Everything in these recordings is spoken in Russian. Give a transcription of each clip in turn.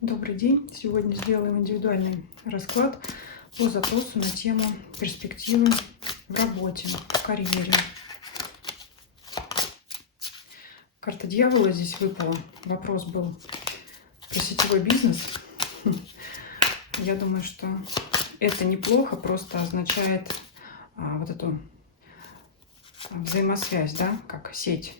Добрый день! Сегодня сделаем индивидуальный расклад по запросу на тему перспективы в работе, в карьере. Карта дьявола здесь выпала. Вопрос был про сетевой бизнес. Я думаю, что это неплохо, просто означает вот эту взаимосвязь, да, как сеть.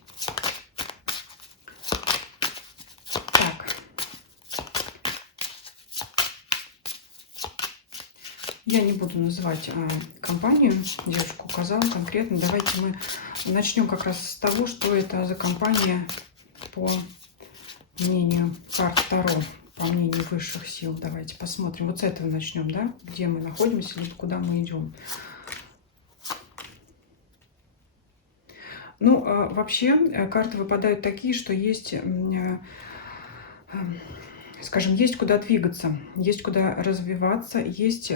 Я не буду называть компанию, девушка указала конкретно. Давайте мы начнем как раз с того, что это за компания по мнению карт Таро, по мнению высших сил. Давайте посмотрим. Вот с этого начнем, да? Где мы находимся, либо куда мы идем. Ну, вообще, карты выпадают такие, что есть... Скажем, есть куда двигаться, есть куда развиваться, есть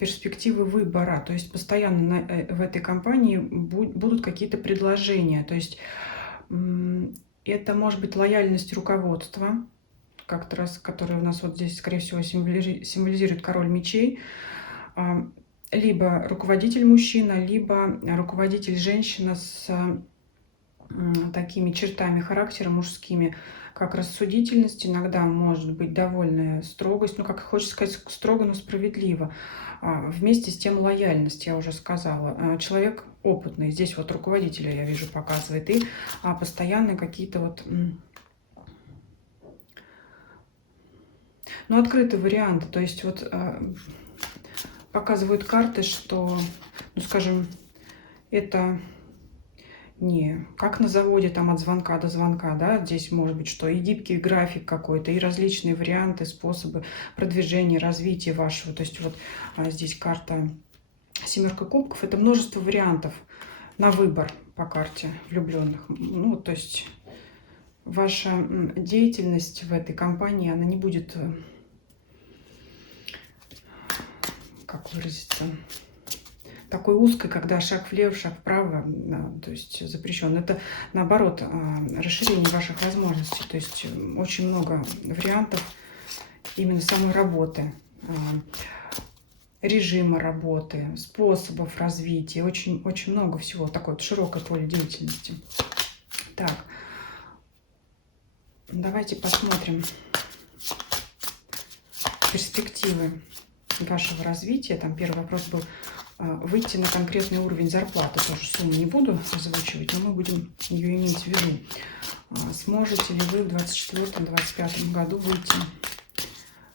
перспективы выбора. То есть постоянно в этой компании будут какие-то предложения. То есть это может быть лояльность руководства, как-то раз, которая у нас вот здесь, скорее всего, символизирует король мечей. Либо руководитель мужчина, либо руководитель женщина с такими чертами характера мужскими, как рассудительность, иногда может быть довольная строгость, ну, как хочется сказать, строго, но справедливо. Вместе с тем лояльность, я уже сказала. Человек опытный, здесь вот руководителя, я вижу, показывает, и постоянно какие-то вот... Ну, открытые варианты, то есть вот показывают карты, что, ну, скажем, это... Не, как на заводе, там от звонка до звонка, да, здесь может быть что, и гибкий график какой-то, и различные варианты, способы продвижения, развития вашего. То есть вот здесь карта семерка кубков, это множество вариантов на выбор по карте влюбленных. Ну, то есть ваша деятельность в этой компании, она не будет, как выразиться, такой узкой, когда шаг влево, шаг вправо, то есть запрещен. Это, наоборот, расширение ваших возможностей. То есть очень много вариантов именно самой работы, режима работы, способов развития. Очень, очень много всего. Такое вот широкое поле деятельности. Так, давайте посмотрим перспективы вашего развития. Там первый вопрос был: выйти на конкретный уровень зарплаты. Тоже сумму не буду озвучивать, но мы будем ее иметь в виду. Сможете ли вы в 2024-2025 году выйти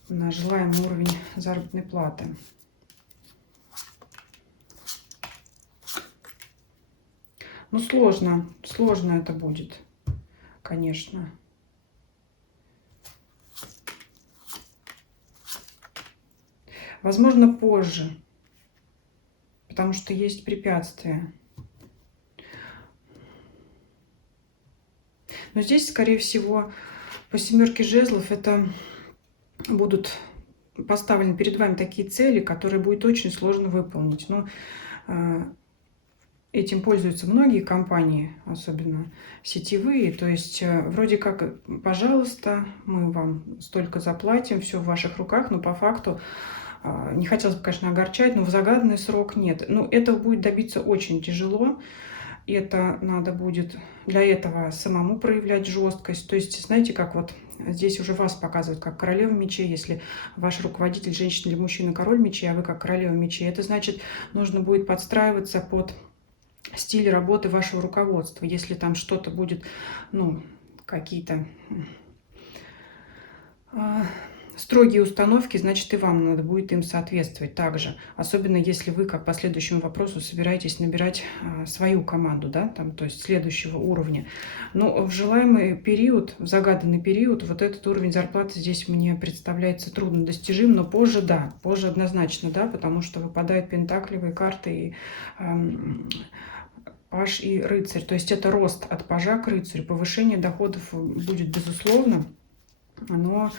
на желаемый уровень заработной платы? Ну, сложно это будет, конечно. Возможно, позже. Потому что есть препятствия. Но здесь, скорее всего, по семерке жезлов это будут поставлены перед вами такие цели, которые будет очень сложно выполнить. Но этим пользуются многие компании, особенно сетевые. То есть вроде как, пожалуйста, мы вам столько заплатим, все в ваших руках, но по факту не хотелось бы, конечно, огорчать, но в загаданный срок нет. Ну, этого будет добиться очень тяжело. Это надо будет для этого самому проявлять жесткость. То есть, знаете, как вот здесь уже вас показывают как королева мечей. Если ваш руководитель, женщина или мужчина, король мечей, а вы как королева мечей, это значит, нужно будет подстраиваться под стиль работы вашего руководства. Если там что-то будет, ну, какие-то... строгие установки, значит, и вам надо будет им соответствовать также. Особенно если вы, как по следующему вопросу, собираетесь набирать свою команду, да, там, то есть следующего уровня. Но в желаемый период, в загаданный период, вот этот уровень зарплаты здесь мне представляется трудно достижим, но позже, да, позже однозначно, да, потому что выпадают пентаклевые карты и паж и рыцарь. То есть это рост от пажа к рыцарю, повышение доходов будет безусловно, но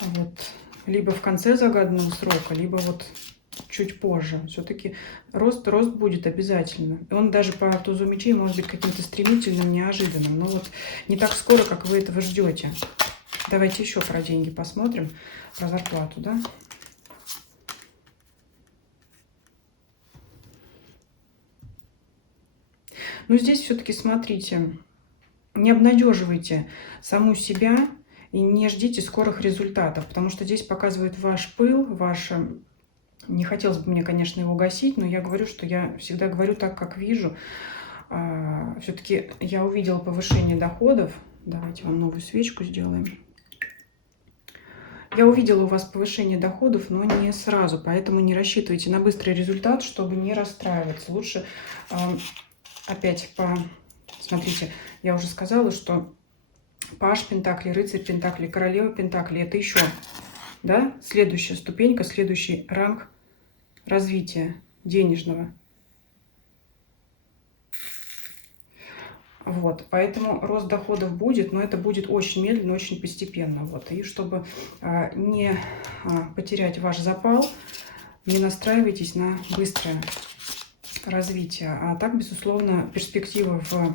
вот либо в конце загаданного срока, либо вот чуть позже. Все-таки рост будет обязательно. И он даже по тузу мечей может быть каким-то стремительным, неожиданным. Но вот не так скоро, как вы этого ждете. Давайте еще про деньги посмотрим, про зарплату, да? Но здесь все-таки смотрите, не обнадеживайте саму себя и не ждите скорых результатов, потому что здесь показывает ваш пыл, ваше... Не хотелось бы мне, конечно, его гасить, но я говорю, что я всегда говорю так, как вижу. Все-таки я увидела повышение доходов. Давайте вам новую свечку сделаем. Я увидела у вас повышение доходов, но не сразу, поэтому не рассчитывайте на быстрый результат, чтобы не расстраиваться. Лучше опять Смотрите, я уже сказала, что Паж Пентаклей, Рыцарь Пентаклей, Королева Пентаклей — это еще, да, следующая ступенька, следующий ранг развития денежного. Вот, поэтому рост доходов будет, но это будет очень медленно, очень постепенно. Вот, и чтобы не потерять ваш запал, не настраивайтесь на быстрое развитие. А так, безусловно, перспективы в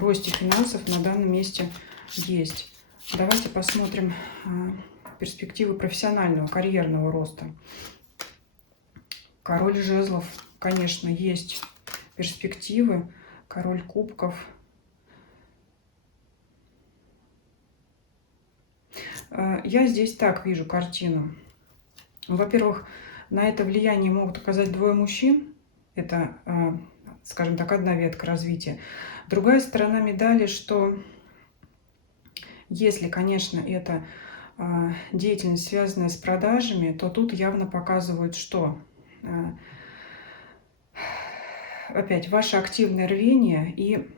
росте финансов на данном месте есть. Давайте посмотрим перспективы профессионального, карьерного роста. Король жезлов, конечно, есть перспективы. Король кубков. Я здесь так вижу картину. Во-первых, на это влияние могут оказать двое мужчин. Это, скажем так, одна ветка развития. Другая сторона медали, что если, конечно, это деятельность, связанная с продажами, то тут явно показывают, что... Опять ваше активное рвение и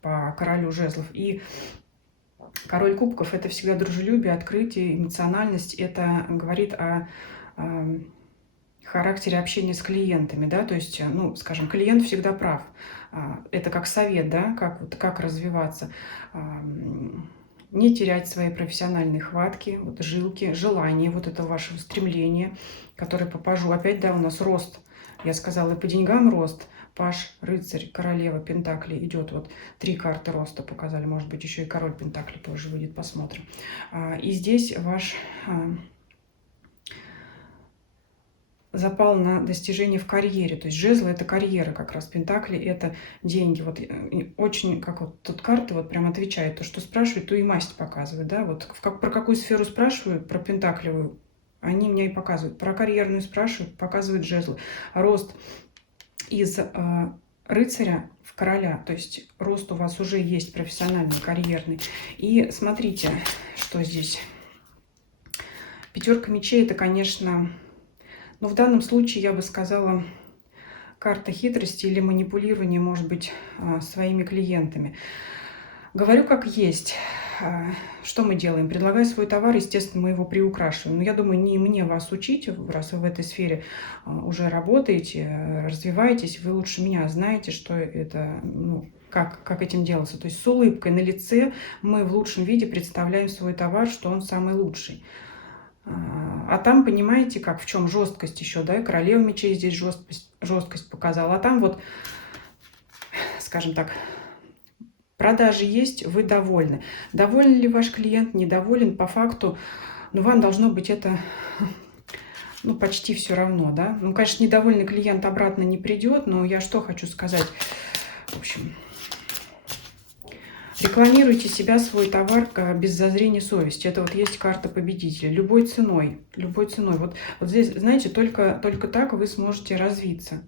по королю жезлов, и король кубков — это всегда дружелюбие, открытие, эмоциональность. Это говорит о характере общения с клиентами, да, то есть, ну, скажем, клиент всегда прав. Это как совет, да, как развиваться. Не терять свои профессиональные хватки, вот, жилки, желания, вот это вашего стремления, которое по пажу. Опять, да, у нас рост. Я сказала, и по деньгам рост. Паж, рыцарь, королева Пентакли идет. Вот 3 карты роста показали. Может быть, еще и король Пентакли позже выйдет, посмотрим. И здесь ваш запал на достижение в карьере. То есть жезлы — это карьера как раз. Пентакли — это деньги. Вот очень, как вот тут карты вот прям отвечают. То, что спрашивают, то и масть показывает. Да? Вот про какую сферу спрашивают, про пентаклевую, они меня и показывают. Про карьерную спрашивают, показывают жезлы. Рост из рыцаря в короля. То есть рост у вас уже есть профессиональный, карьерный. И смотрите, что здесь. Пятерка мечей — это, конечно, но в данном случае я бы сказала, карта хитрости или манипулирования, может быть, своими клиентами. Говорю как есть. Что мы делаем? Предлагая свой товар, естественно, мы его приукрашиваем. Но я думаю, не мне вас учить, раз вы в этой сфере уже работаете, развиваетесь, вы лучше меня знаете, что это, ну, как этим делаться. То есть с улыбкой на лице мы в лучшем виде представляем свой товар, что он самый лучший. А там, понимаете, как, в чем жесткость еще, да, королева мечей здесь жесткость показала. А там вот, скажем так, продажи есть, вы довольны. Доволен ли ваш клиент, недоволен, по факту, ну, вам должно быть это, ну, почти все равно, да. Ну, конечно, недовольный клиент обратно не придет, но я что хочу сказать, в общем... Рекламируйте себя, свой товар без зазрения совести. Это вот есть карта победителя. Любой ценой. Любой ценой. Вот здесь, знаете, только так вы сможете развиться.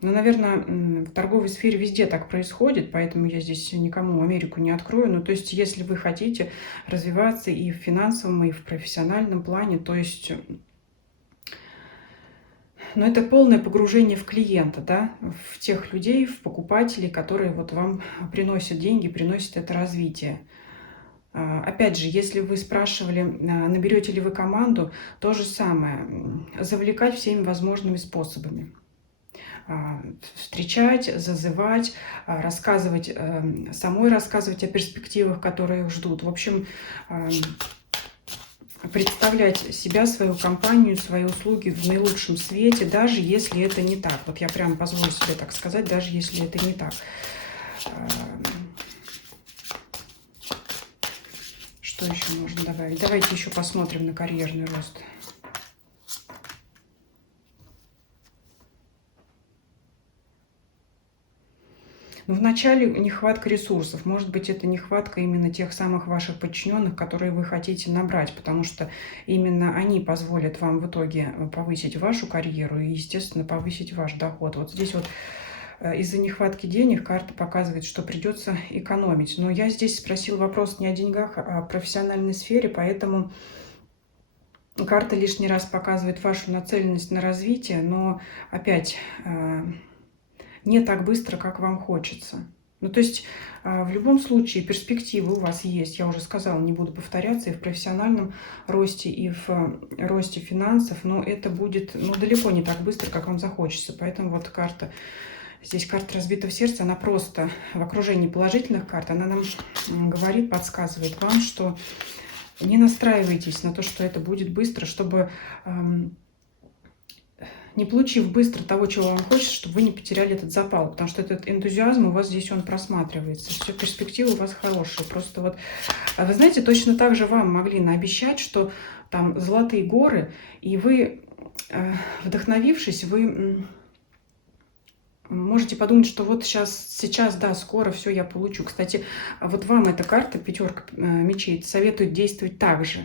Ну, наверное, в торговой сфере везде так происходит, поэтому я здесь никому Америку не открою. Ну, то есть, если вы хотите развиваться и в финансовом, и в профессиональном плане, то есть... Но это полное погружение в клиента, да, в тех людей, в покупателей, которые вот вам приносят деньги, приносят это развитие. Опять же, если вы спрашивали, наберете ли вы команду, то же самое. Завлекать всеми возможными способами. Встречать, зазывать, рассказывать, самой рассказывать о перспективах, которые их ждут. В общем... представлять себя, свою компанию, свои услуги в наилучшем свете, даже если это не так. Вот я прям позволю себе так сказать, даже если это не так. Что еще можно добавить? Давайте еще посмотрим на карьерный рост. Но вначале нехватка ресурсов. Может быть, это нехватка именно тех самых ваших подчиненных, которые вы хотите набрать, потому что именно они позволят вам в итоге повысить вашу карьеру и, естественно, повысить ваш доход. Вот здесь вот из-за нехватки денег карта показывает, что придется экономить. Но я здесь спросила вопрос не о деньгах, а о профессиональной сфере, поэтому карта лишний раз показывает вашу нацеленность на развитие, но опять не так быстро, как вам хочется. Ну, то есть в любом случае перспективы у вас есть. Я уже сказала, не буду повторяться, и в профессиональном росте, и в росте финансов, но это будет далеко не так быстро, как вам захочется. Поэтому вот карта, здесь карта разбитого сердца, она просто в окружении положительных карт, она нам говорит, подсказывает вам, что не настраивайтесь на то, что это будет быстро, чтобы не получив быстро того, чего вам хочется, чтобы вы не потеряли этот запал, потому что этот энтузиазм у вас здесь, он просматривается, все перспективы у вас хорошие, просто вот, вы знаете, точно так же вам могли наобещать, что там золотые горы, и вы, вдохновившись, вы можете подумать, что вот сейчас, да, скоро все я получу. Кстати, вот вам эта карта, пятерка мечей, советует действовать так же.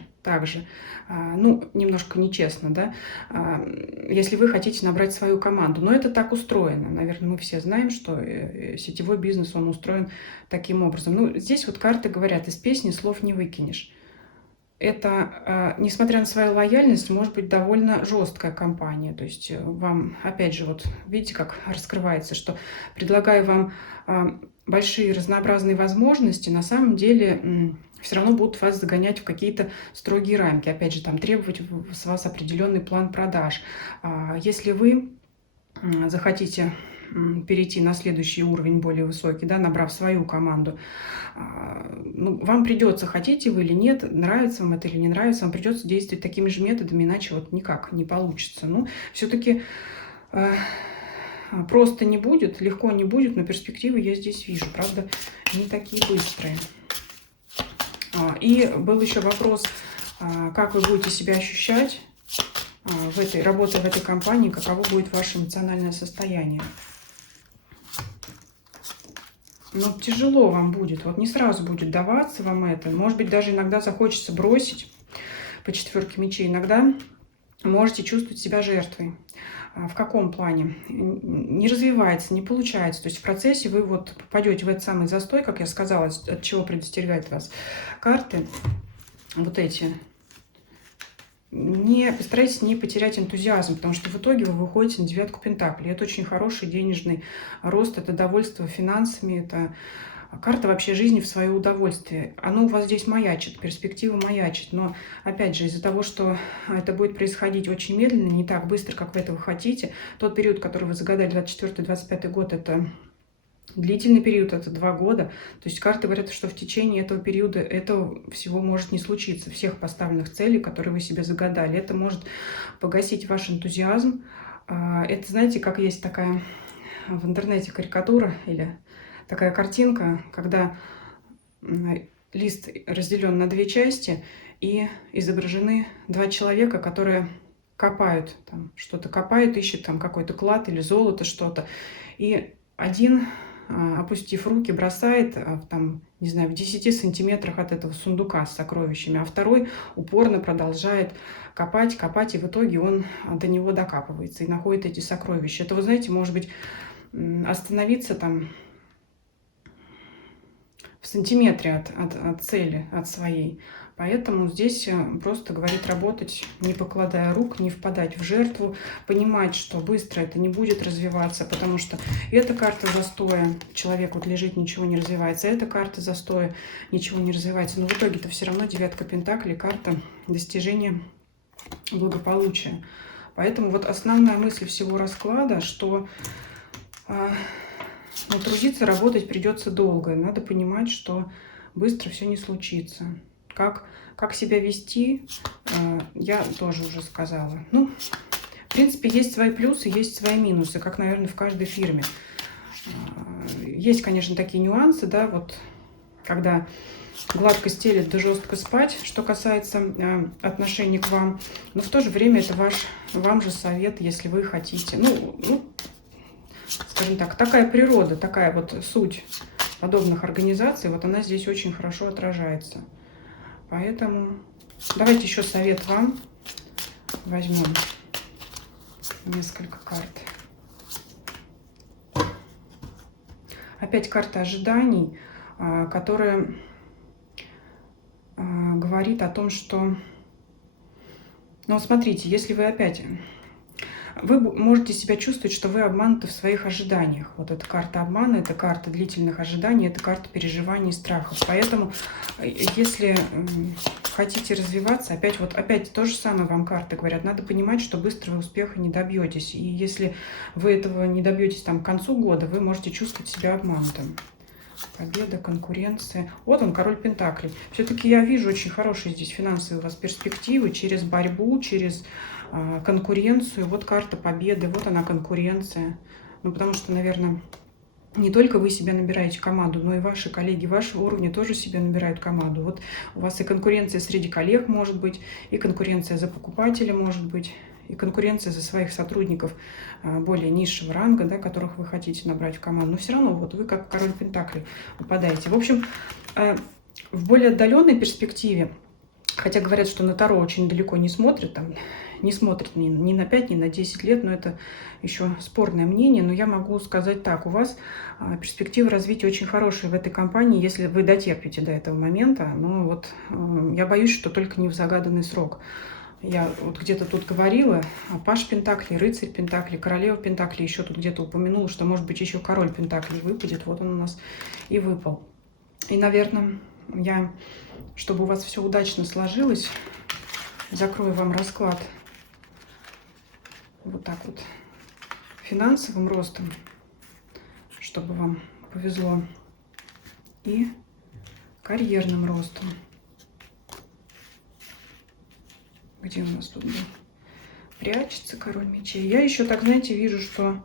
Ну, немножко нечестно, да, если вы хотите набрать свою команду. Но это так устроено. Наверное, мы все знаем, что сетевой бизнес, он устроен таким образом. Ну, здесь вот карты говорят, из песни слов не выкинешь. Это, несмотря на свою лояльность, может быть довольно жесткая компания. То есть вам, опять же, вот видите, как раскрывается, что предлагая вам большие разнообразные возможности, на самом деле все равно будут вас загонять в какие-то строгие рамки. Опять же, там требовать с вас определенный план продаж. Если вы захотите перейти на следующий уровень, более высокий, да, набрав свою команду, ну, вам придется, хотите вы или нет, нравится вам это или не нравится, вам придется действовать такими же методами, иначе вот никак не получится. Ну, все-таки просто не будет, легко не будет, но перспективы я здесь вижу, правда, не такие быстрые. И был еще вопрос, как вы будете себя ощущать работая в этой компании, каково будет ваше эмоциональное состояние. Но тяжело вам будет, вот не сразу будет даваться вам это. Может быть, даже иногда захочется бросить по четверке мечей. Иногда можете чувствовать себя жертвой. В каком плане? Не развивается, не получается. То есть в процессе вы вот попадете в этот самый застой, как я сказала, от чего предостерегают вас карты. Вот эти. Постарайтесь не потерять энтузиазм, потому что в итоге вы выходите на девятку пентаклей. Это очень хороший денежный рост, это довольство финансами, это карта вообще жизни в свое удовольствие. Оно у вас здесь маячит, перспектива маячит. Но опять же, из-за того, что это будет происходить очень медленно, не так быстро, как вы этого хотите, тот период, который вы загадали, 24-25 год, это длительный период, это 2 года. То есть карты говорят, что в течение этого периода этого всего может не случиться. Всех поставленных целей, которые вы себе загадали. Это может погасить ваш энтузиазм. Это, знаете, как есть такая в интернете карикатура или такая картинка, когда лист разделен на 2 части и изображены 2 человека, которые копают, там что-то копают, ищут там какой-то клад или золото, что-то. И один, опустив руки, бросает там, не знаю, в 10 сантиметрах от этого сундука с сокровищами, а второй упорно продолжает копать, и в итоге он до него докапывается и находит эти сокровища. Это, вы знаете, может быть, остановиться там в сантиметре от цели, от своей. Поэтому здесь просто говорит работать, не покладая рук, не впадать в жертву, понимать, что быстро это не будет развиваться, потому что эта карта застоя, человек вот лежит, ничего не развивается, эта карта застоя, ничего не развивается. Но в итоге-то все равно девятка пентаклей, карта достижения благополучия. Поэтому вот основная мысль всего расклада, что трудиться, работать придется долго. Надо понимать, что быстро все не случится. Как себя вести, я тоже уже сказала. Ну, в принципе, есть свои плюсы, есть свои минусы, как, наверное, в каждой фирме. Есть, конечно, такие нюансы, да, вот когда гладко стелет да жестко спать, что касается отношений к вам. Но в то же время это вам же совет, если вы хотите. Ну, скажем так, такая природа, такая вот суть подобных организаций, вот она здесь очень хорошо отражается. Поэтому давайте еще совет вам. Возьмем несколько карт. Опять карта ожиданий, которая говорит о том, что... Ну, смотрите, если вы опять... Вы можете себя чувствовать, что вы обмануты в своих ожиданиях. Вот эта карта обмана, это карта длительных ожиданий, это карта переживаний и страхов. Поэтому, если хотите развиваться, опять то же самое вам карты говорят. Надо понимать, что быстрого успеха не добьетесь. И если вы этого не добьетесь там, к концу года, вы можете чувствовать себя обманутым. Победа, конкуренция. Вот он, король пентаклей. Все-таки я вижу очень хорошие здесь финансовые у вас перспективы через борьбу, через конкуренцию. Вот карта победы, вот она конкуренция. Ну, потому что, наверное, не только вы себе набираете команду, но и ваши коллеги вашего уровня тоже себе набирают команду. Вот у вас и конкуренция среди коллег может быть, и конкуренция за покупателя может быть, и конкуренция за своих сотрудников более низшего ранга, да, которых вы хотите набрать в команду. Но все равно вот вы как король пентаклей упадаете. В общем, в более отдаленной перспективе, хотя говорят, что на Таро очень далеко не смотрят, там, не смотрят ни на 5, ни на 10 лет, но это еще спорное мнение. Но я могу сказать так, у вас перспективы развития очень хорошие в этой компании, если вы дотерпите до этого момента. Но вот я боюсь, что только не в загаданный срок. Я вот где-то тут говорила, Паш Пентаклей, рыцарь Пентаклей, королева Пентаклей, еще тут где-то упомянула, что может быть еще король Пентаклей выпадет. Вот он у нас и выпал. И, наверное, я, чтобы у вас все удачно сложилось, закрою вам расклад вот так вот финансовым ростом, чтобы вам повезло, и карьерным ростом. Где у нас тут был? Прячется король мечей. Я еще так, знаете, вижу, что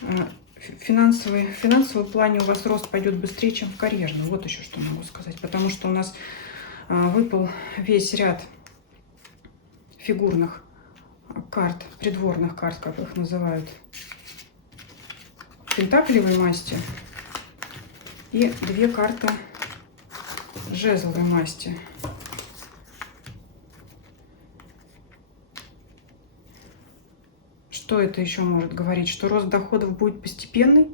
в финансовом плане у вас рост пойдет быстрее, чем в карьерном. Вот еще что могу сказать. Потому что у нас выпал весь ряд фигурных карт, придворных карт, как их называют, пентаклевой масти, и 2 карты жезловой масти. Что это еще может говорить? Что рост доходов будет постепенный,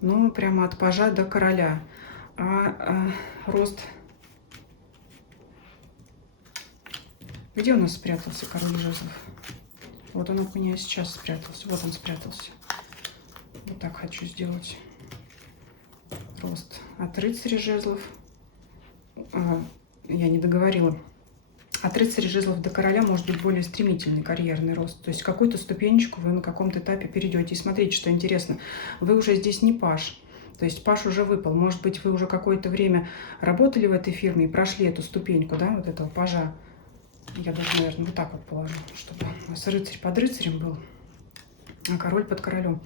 но прямо от пажа до короля. Рост... Где у нас спрятался король жезлов? Вот он у меня сейчас спрятался. Вот он спрятался. Вот так хочу сделать. Рост от рыцаря жезлов. Я не договорила. От рыцаря жезлов до короля может быть более стремительный карьерный рост. То есть какую-то ступенечку вы на каком-то этапе перейдете. И смотрите, что интересно. Вы уже здесь не паж. То есть паж уже выпал. Может быть, вы уже какое-то время работали в этой фирме и прошли эту ступеньку, да, вот этого пажа. Я даже, наверное, вот так вот положу, чтобы у нас рыцарь под рыцарем был, а король под королем.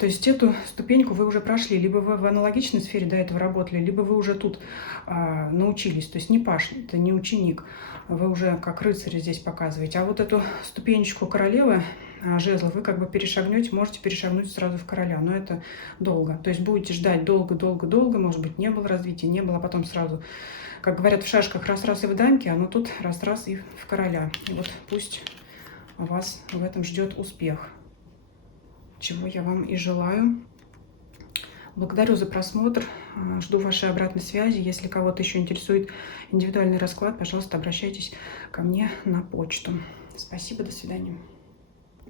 То есть эту ступеньку вы уже прошли. Либо вы в аналогичной сфере до этого работали, либо вы уже тут научились. То есть не паш, это не ученик. Вы уже как рыцарь здесь показываете. А вот эту ступенечку королевы жезлов вы как бы перешагнете, можете перешагнуть сразу в короля. Но это долго. То есть будете ждать долго-долго-долго. Может быть, не было развития, не было, а потом сразу, как говорят в шашках, раз-раз и в дамке, а ну тут раз-раз и в короля. И вот пусть вас в этом ждет успех. Чего я вам и желаю. Благодарю за просмотр. Жду вашей обратной связи. Если кого-то еще интересует индивидуальный расклад, пожалуйста, обращайтесь ко мне на почту. Спасибо, до свидания.